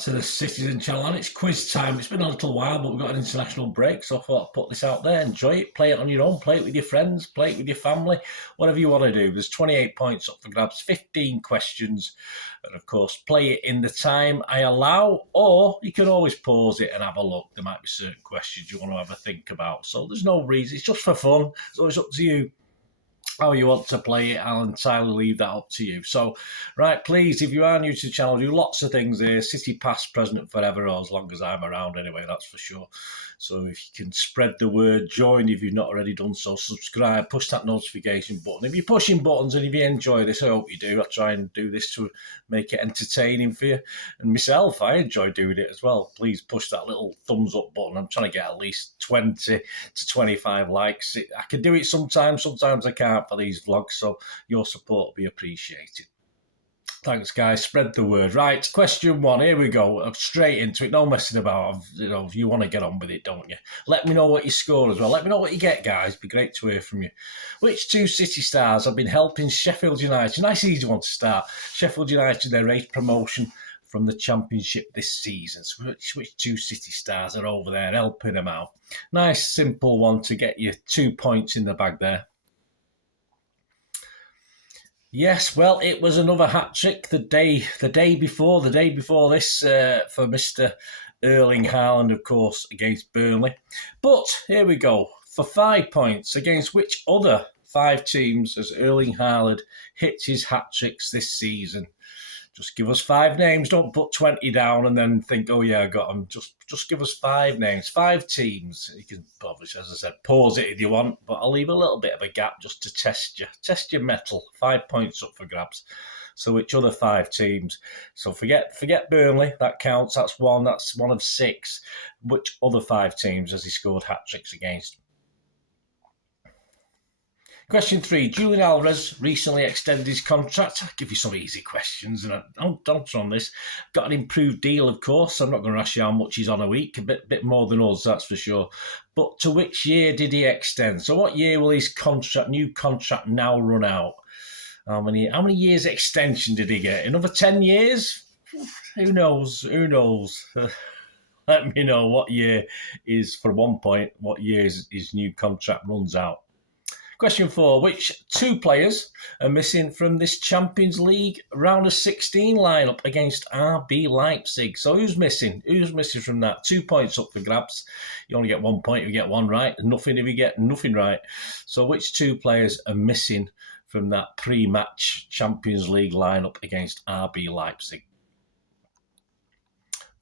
to the Citizen channel, and it's quiz time. It's been a little while, but we've got an international break, so I thought I'd put this out there. Enjoy it, play it on your own, play it with your friends, play it with your family, whatever you want to do. There's 28 points up for grabs, 15 questions, and of course, play it in the time I allow, or you can always pause it and have a look. There might be certain questions you want to have a think about, so there's no reason. It's just for fun, so it's up to you how you want to play it. I'll entirely leave that up to you. So, right, please, if you are new to the channel, do lots of things here. City past, present, and forever, or as long as I'm around anyway, that's for sure. So if you can spread the word, join if you've not already done so, subscribe, push that notification button. If you're pushing buttons and if you enjoy this, I hope you do. I try and do this to make it entertaining for you. And myself, I enjoy doing it as well. Please push that little thumbs up button. I'm trying to get at least 20 to 25 likes. I can do it sometimes I can't for these vlogs, so your support will be appreciated. Thanks, guys. Spread the word. Right, question 1. Here we go. I'm straight into it. No messing about. If you want to get on with it, don't you? Let me know what you score as well. Let me know what you get, guys. It'd be great to hear from you. Which 2 City stars have been helping Sheffield United? Nice, easy one to start. Sheffield United, their 8th promotion from the Championship this season. So which 2 City stars are over there helping them out? Nice, simple one to get you 2 points in the bag there. Yes, well, it was another hat-trick the day before this for Mr. Erling Haaland, of course, against Burnley. But here we go. For 5 points, against which other 5 teams has Erling Haaland hit his hat-tricks this season? Just give us 5 names. Don't put 20 down and then think, oh, yeah, I got them. Just give us 5 names, 5 teams. You can, obviously, as I said, pause it if you want, but I'll leave a little bit of a gap just to test your mettle. 5 points up for grabs. So which other 5 teams? So forget Burnley. That counts. That's one of 6. Which other 5 teams has he scored hat-tricks against? Question 3. Julian Alvarez recently extended his contract. I'll give you some easy questions, and don't on this. Got an improved deal, of course. I'm not going to ask you how much he's on a week. A bit more than us, that's for sure. But to which year did he extend? So what year will his new contract now run out? How many years extension did he get? Another 10 years? Who knows? Let me know what year is, for 1 point, what year his new contract runs out. Question 4. Which 2 players are missing from this Champions League round of 16 lineup against RB Leipzig? So who's missing? Who's missing from that? 2 points up for grabs. You only get 1 point if you get 1 right. Nothing if you get nothing right. So which 2 players are missing from that pre-match Champions League lineup against RB Leipzig?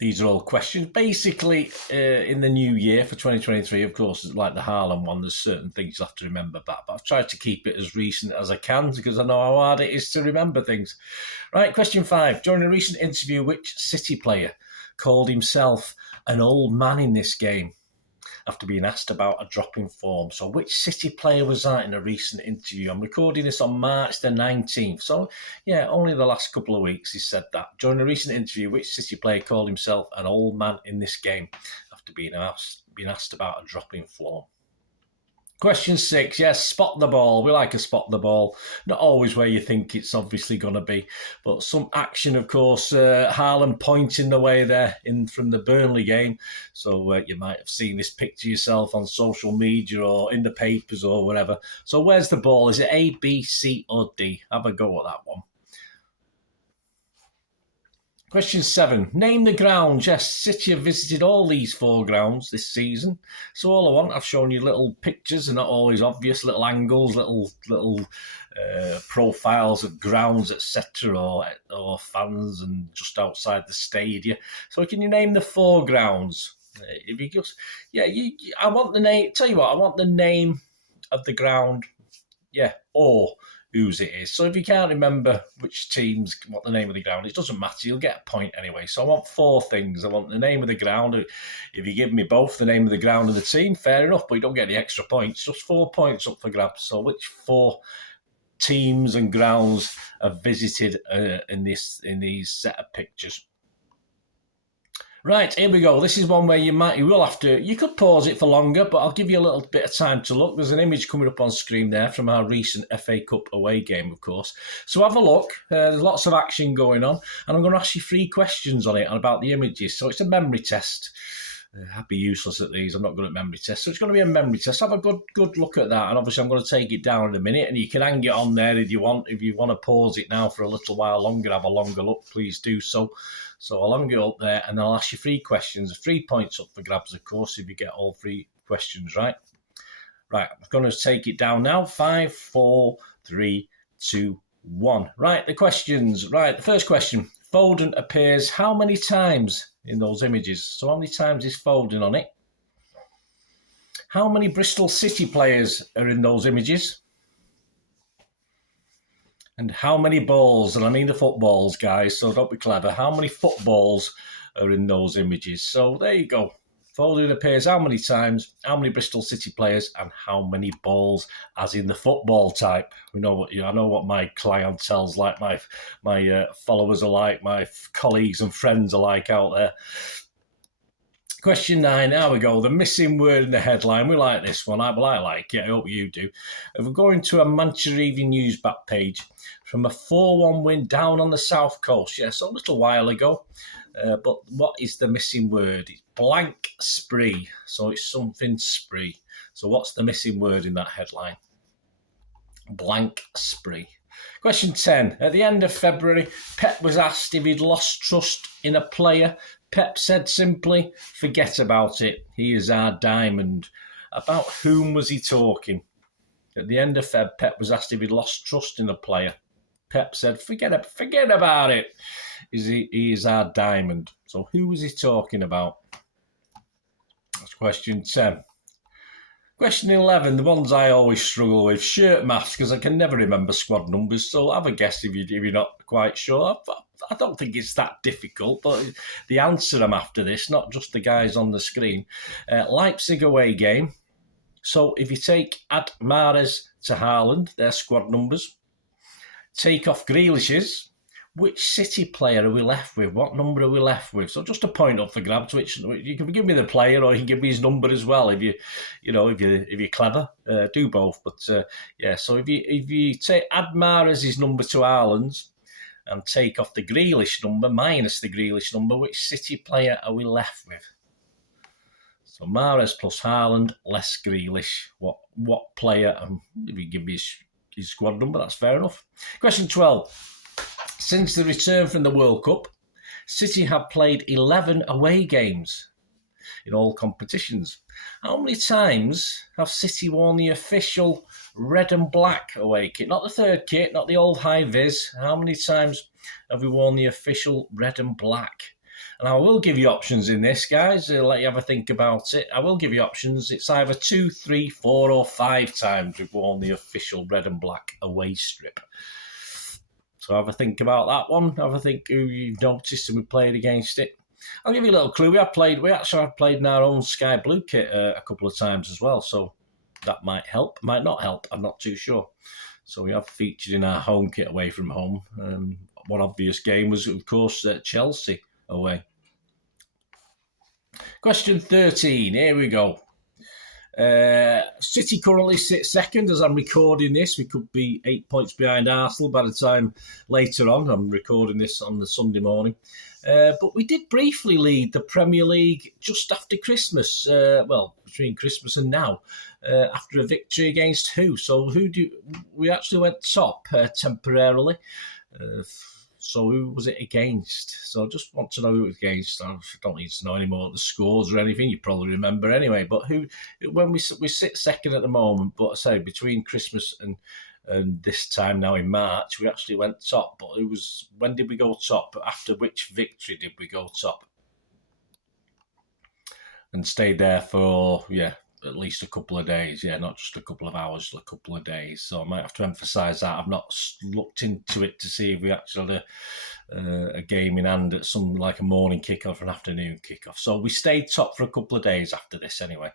These are all questions. Basically, in the new year for 2023, of course, like the Haaland one, there's certain things you have to remember back. But I've tried to keep it as recent as I can because I know how hard it is to remember things. Right, question 5. During a recent interview, which City player called himself an old man in this game after being asked about a drop in form? So which City player was that in a recent interview? I'm recording this on March the 19th. So, yeah, only the last couple of weeks he said that. During a recent interview, which City player called himself an old man in this game after being asked about a drop in form? Question 6, yes, spot the ball. We like a spot the ball. Not always where you think it's obviously going to be, but some action, of course. Haaland pointing the way there from the Burnley game. So you might have seen this picture yourself on social media or in the papers or whatever. So where's the ball? Is it A, B, C or D? Have a go at that one. Question 7. Name the grounds. Yes, City have visited all these 4 grounds this season. So all I want, I've shown you little pictures, they're not always obvious, little angles, little profiles of grounds, etc., or fans and just outside the stadium. So can you name the 4 grounds? If you just, I want the name. Tell you what, I want the name of the ground. Yeah, or whose it is. So if you can't remember which teams, what the name of the ground, it doesn't matter. You'll get a point anyway. So I want 4 things. I want the name of the ground. If you give me both the name of the ground and the team, fair enough, but you don't get the extra points. Just 4 points up for grabs. So which 4 teams and grounds are visited in these set of pictures? Right, here we go. This is one where you will have to, you could pause it for longer, but I'll give you a little bit of time to look. There's an image coming up on screen there from our recent FA Cup away game, of course. So have a look. There's lots of action going on, and I'm going to ask you 3 questions on it and about the images. So it's a memory test. I'd be useless at these. I'm not good at memory tests. So it's going to be a memory test. Have a good look at that. And obviously I'm going to take it down in a minute, and you can hang it on there if you want. If you want to pause it now for a little while longer, have a longer look, please do so. So I'll hang it up there, and I'll ask you 3 questions. 3 points up for grabs, of course, if you get all 3 questions right. Right, I'm going to take it down now. 5, 4, 3, 2, 1. Right, the questions. Right, the first question. Foden appears how many times in those images? So how many times is Foden on it? How many Bristol City players are in those images? And how many balls, and I mean the footballs, guys, so don't be clever. How many footballs are in those images? So there you go. Foden appears how many times, how many Bristol City players, and how many balls, as in the football type. I know what my clientele's like, my followers are like, my colleagues and friends are like out there. Question 9, there we go. The missing word in the headline. We like this one. I like it. I hope you do. We're going to a Manchester Evening News back page from a 4-1 win down on the South Coast. Yes, a little while ago. But what is the missing word? It's blank spree. So it's something spree. So what's the missing word in that headline? Blank spree. Question 10. At the end of February, Pep was asked if he'd lost trust in a player. Pep said simply, forget about it. He is our diamond. About whom was he talking? At the end of Feb, Pep was asked if he'd lost trust in a player. Pep said, forget about it. He is our diamond. So who was he talking about? That's question 10. Question 11, the ones I always struggle with, shirt maths, because I can never remember squad numbers, so have a guess if you're not quite sure. I don't think it's that difficult, but the answer I'm after this, not just the guys on the screen. Leipzig away game. So if you add Mahrez to Haaland, their squad numbers, take off Grealish's, which City player are we left with? What number are we left with? So just a point up for grabs. Which you can give me the player, or you can give me his number as well. If you're clever, do both. But yeah, so if you add Mahrez's number to Haaland's and take off the Grealish number minus the Grealish number, which City player are we left with? So Mahrez plus Haaland less Grealish. What player? If you give me his squad number, that's fair enough. Question 12. Since the return from the World Cup, City have played 11 away games in all competitions. How many times have City worn the official red and black away kit? Not the third kit, not the old high-vis. How many times have we worn the official red and black? And I will give you options in this, guys. I'll let you have a think about it. I will give you options. It's either 2, 3, 4 or 5 times we've worn the official red and black away strip. So have a think about that one. Have a think who you've noticed and we played against it. I'll give you a little clue. We actually have played in our own sky blue kit a couple of times as well. So that might help, might not help. I'm not too sure. So we have featured in our home kit away from home. One obvious game was, of course, Chelsea away. Question 13. Here we go. City currently sits second as I'm recording this. We could be 8 points behind Arsenal by the time later on. I'm recording this on the Sunday morning. But we did briefly lead the Premier League just after Christmas. Between Christmas and now, after a victory against who? So we actually went top temporarily. So who was it against? So I just want to know who it was against. I don't need to know any more of the scores or anything. You probably remember anyway. But when we sit second at the moment, but I say between Christmas and this time now in March, we actually went top. But when did we go top? After which victory did we go top? And stayed there for, at least a couple of days. Yeah, not just a couple of hours, a couple of days. So I might have to emphasise that. I've not looked into it to see if we actually had a game in hand at some like a morning kickoff or an afternoon kickoff. So we stayed top for a couple of days after this anyway.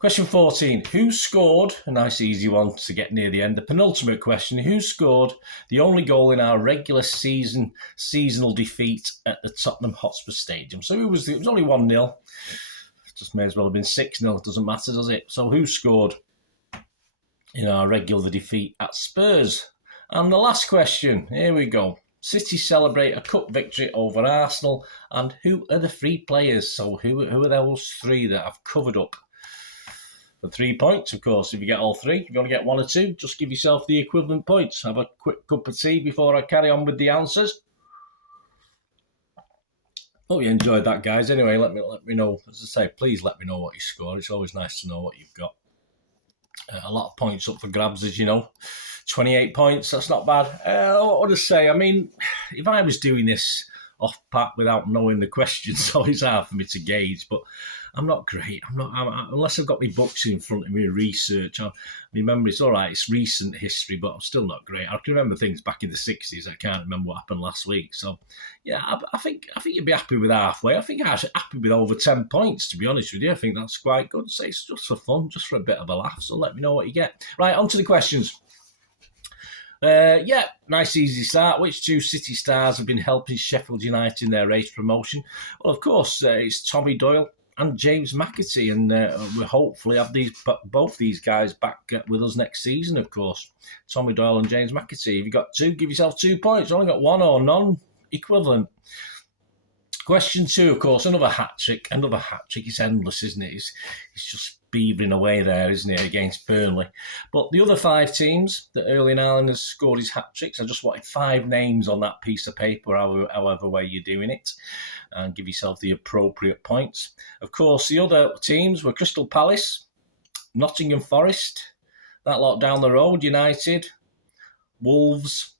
Question 14. Who scored, a nice easy one to get near the end, the penultimate question, who scored the only goal in our regular seasonal defeat at the Tottenham Hotspur Stadium? So it was only 1-0. Just may as well have been 6-0. It doesn't matter, does it? So who scored in our regular defeat at Spurs? And the last question, here we go. City celebrate a cup victory over Arsenal, and who are the 3 players? So who are those 3 that I've covered up? For 3 points, of course. If you get all 3, if you want to get 1 or 2, just give yourself the equivalent points. Have a quick cup of tea before I carry on with the answers. Hope you enjoyed that, guys. Anyway, let me know. As I say, please let me know what you scored. It's always nice to know what you've got. A lot of points up for grabs, as you know. 28 points, that's not bad. I want to say, I mean, if I was doing this off pat without knowing the questions, it's always hard for me to gauge, but I'm not great. Unless I've got my books in front of me, research. I remember it's all right, it's recent history, but I'm still not great. I can remember things back in the 60s. I can't remember what happened last week. So, yeah, I think you'd be happy with halfway. I think I'm happy with over 10 points, to be honest with you. I think that's quite good. So it's just for fun, just for a bit of a laugh. So let me know what you get. Right, on to the questions. Nice easy start. Which 2 City stars have been helping Sheffield United in their race promotion? Well, of course, it's Tommy Doyle and James McAtee, and we'll hopefully have both these guys back with us next season, of course. Tommy Doyle and James McAtee. If you've got 2, give yourself 2 points. You've only got 1 or none equivalent. Question 2, of course, another hat-trick. It's endless, isn't it? It's just beavering away there, isn't it, against Burnley. But the other 5 teams that Erling Haaland has scored his hat-tricks, I just wanted 5 names on that piece of paper, however way you're doing it, and give yourself the appropriate points. Of course, the other teams were Crystal Palace, Nottingham Forest, that lot down the road, United, Wolves,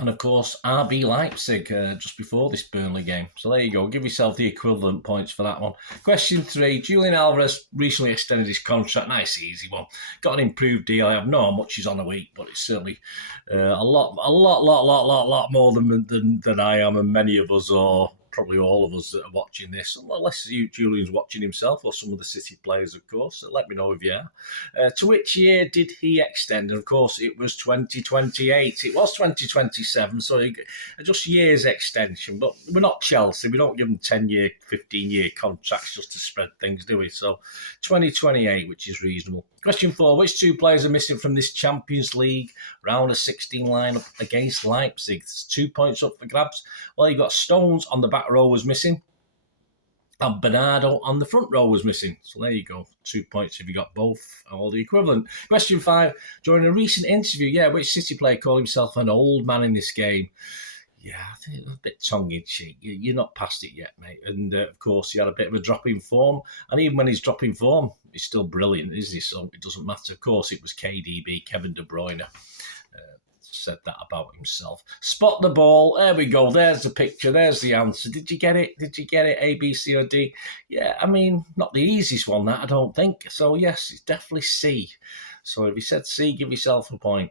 and, of course, RB Leipzig just before this Burnley game. So there you go. Give yourself the equivalent points for that one. Question 3. Julian Alvarez recently extended his contract. Nice, easy one. Got an improved deal. I have no how much he's on a week, but it's certainly a lot more than I am, and many of us, or probably all of us that are watching this, unless Julian's watching himself or some of the City players, of course. So let me know if you are. To which year did he extend? And of course, it was 2028. It was 2027, so just years extension. But we're not Chelsea. We don't give them 10-year, 15-year contracts just to spread things, do we? So 2028, which is reasonable. Question 4. Which 2 players are missing from this Champions League round of 16 lineup against Leipzig? There's 2 points up for grabs. Well, you've got Stones on the back row was missing, and Bernardo on the front row was missing. So there you go. 2 points if you got both, or the equivalent. Question 5. During a recent interview, which City player called himself an old man in this game? Yeah, I think it was a bit tongue-in-cheek. You're not past it yet, mate. And, of course, he had a bit of a drop in form. And even when he's dropping form, he's still brilliant, isn't he? So it doesn't matter. Of course, it was KDB, Kevin De Bruyne. Said that about himself. Spot the ball. There we go. There's the picture. There's the answer. Did you get it? A, B, C, or D? Yeah, I mean, not the easiest one, that, I don't think. So, yes, it's definitely C. So if you said C, give yourself a point.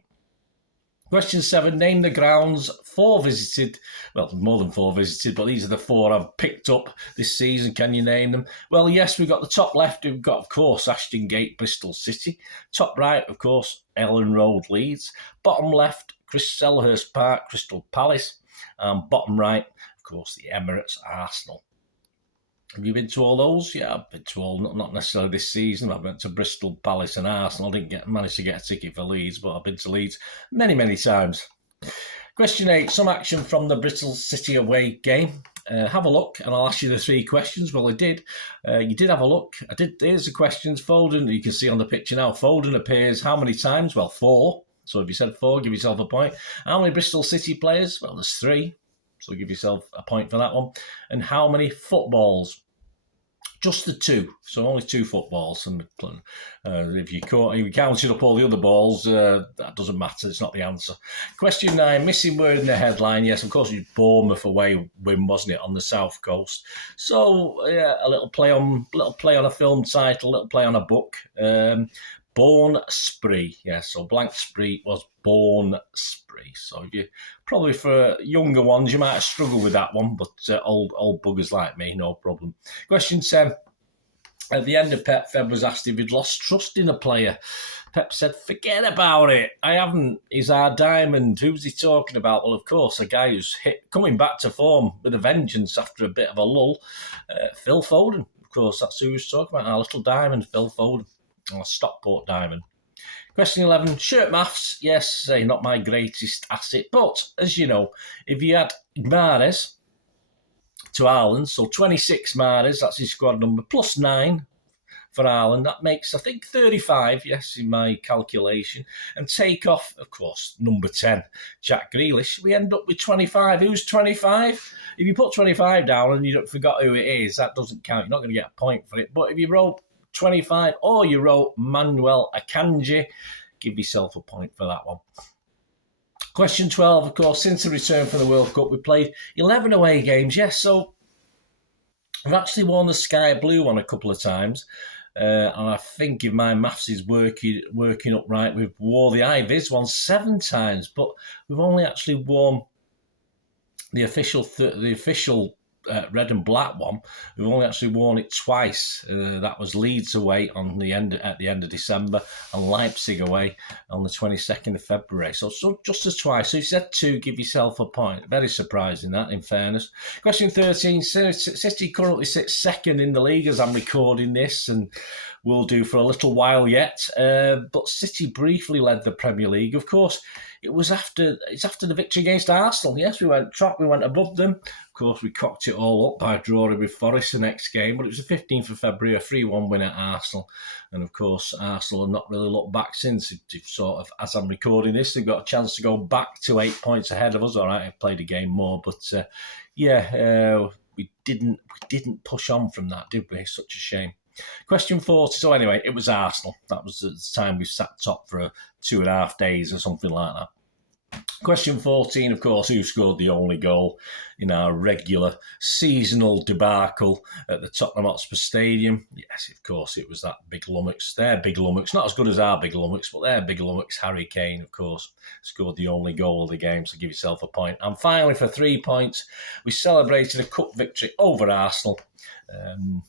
Question 7, name the grounds 4 visited. Well, more than 4 visited, but these are the 4 I've picked up this season. Can you name them? Well, yes, we've got the top left. We've got, of course, Ashton Gate, Bristol City. Top right, of course, Ellen Road, Leeds. Bottom left, Selhurst Park, Crystal Palace. And bottom right, of course, the Emirates, Arsenal. Have you been to all those? Yeah, I've been to all, not necessarily this season. I've been to Bristol Palace and Arsenal. I didn't manage to get a ticket for Leeds, but I've been to Leeds many, many times. Question 8, some action from the Bristol City away game. Have a look, and I'll ask you the 3 questions. Well, I did. You did have a look. I did. Here's the questions. Foden, you can see on the picture now, Foden appears how many times? Well, 4. So if you said 4, give yourself a point. How many Bristol City players? Well, there's 3. So give yourself a point for that one. And how many footballs? Just the 2. So only 2 footballs. And if you counted up all the other balls, that doesn't matter. It's not the answer. Question 9, missing word in the headline. Yes, of course, it was Bournemouth away win, wasn't it, on the south coast? So yeah, a little play on a film title, a little play on a book. Born Spree. Yeah, so blank spree was Born Spree. So if you probably for younger ones, you might have struggled with that one, but old buggers like me, no problem. Question 10. At the end of Feb was asked if he'd lost trust in a player. Pep said, forget about it. I haven't. He's our diamond. Who's he talking about? Well, of course, a guy who's coming back to form with a vengeance after a bit of a lull. Phil Foden. Of course, that's who he was talking about. Our little diamond, Phil Foden. Our Stockport diamond. Question 11, shirt maths. Yes, not my greatest asset. But, as you know, if you add Mahrez to Ireland, so 26 Mahrez, that's his squad number, plus 9 for Ireland. That makes, I think, 35, yes, in my calculation. And take off, of course, number 10, Jack Grealish. We end up with 25. Who's 25? If you put 25 down and you forgot who it is, that doesn't count. You're not going to get a point for it. But if you wrote 25 or you wrote Manuel Akanji, give yourself a point for that one. Question 12, of course, since the return from the World Cup, we played 11 away games. Yes, so I've actually worn the sky blue one a couple of times. And I think if my maths is working up right, we've wore the Ivies one 7 times, but we've only actually worn the official red and black one. We've only actually worn it twice. That was Leeds away at the end of December and Leipzig away on the 22nd of February. So just as twice. So you said 2, give yourself a point. Very surprising that, in fairness. Question 13, City currently sits second in the league as I'm recording this and will do for a little while yet. But City briefly led the Premier League. Of course, it's after the victory against Arsenal. Yes, we went above them. Of course, we cocked it all up by drawing with Forest the next game, but it was the 15th of February, a 3-1 win at Arsenal. And of course, Arsenal have not really looked back since. They've sort of, as I'm recording this, they've got a chance to go back to 8 points ahead of us. All right, I've played a game more, but we didn't push on from that, did we? Such a shame. Question 40. So anyway, it was Arsenal. That was the time we sat top for 2.5 days or something like that. Question 14, of course, who scored the only goal in our regular seasonal debacle at the Tottenham Hotspur Stadium? Yes, of course, it was that big lummox. Their big lummox, not as good as our big lummox, but their big lummox, Harry Kane, of course, scored the only goal of the game, so give yourself a point. And finally, for 3 points, we celebrated a cup victory over Arsenal.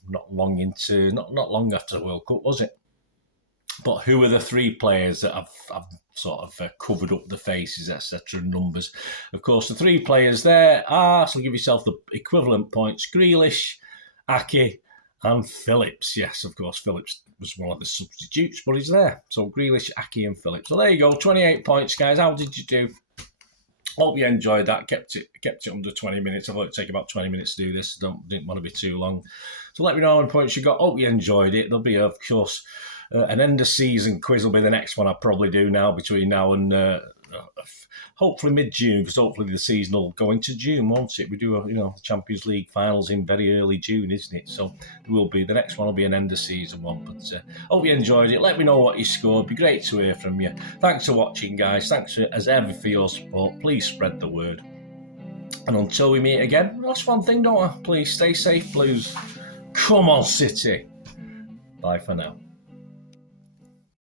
Not long after the World Cup, was it? But who are the 3 players that have sort of covered up the faces, etc., numbers? Of course, the 3 players there are, so give yourself the equivalent points, Grealish, Ake and Phillips. Yes, of course, Phillips was one of the substitutes, but he's there. So Grealish, Ake and Phillips. So there you go, 28 points, guys. How did you do? Hope you enjoyed that. Kept it under 20 minutes. I thought it'd take about 20 minutes to do this. Didn't want to be too long. So let me know how many points you got. Hope you enjoyed it. There'll be, of course, an end of season quiz will be the next one I probably do now between now and hopefully mid-June, because hopefully the season will go into June, won't it? We do Champions League finals in very early June, isn't it? So the next one will be an end of season one. But hope you enjoyed it. Let me know what you scored. It'd be great to hear from you. Thanks for watching, guys. Thanks as ever for your support. Please spread the word. And until we meet again, that's one thing, don't I? Please stay safe, Blues. Come on, City. Bye for now.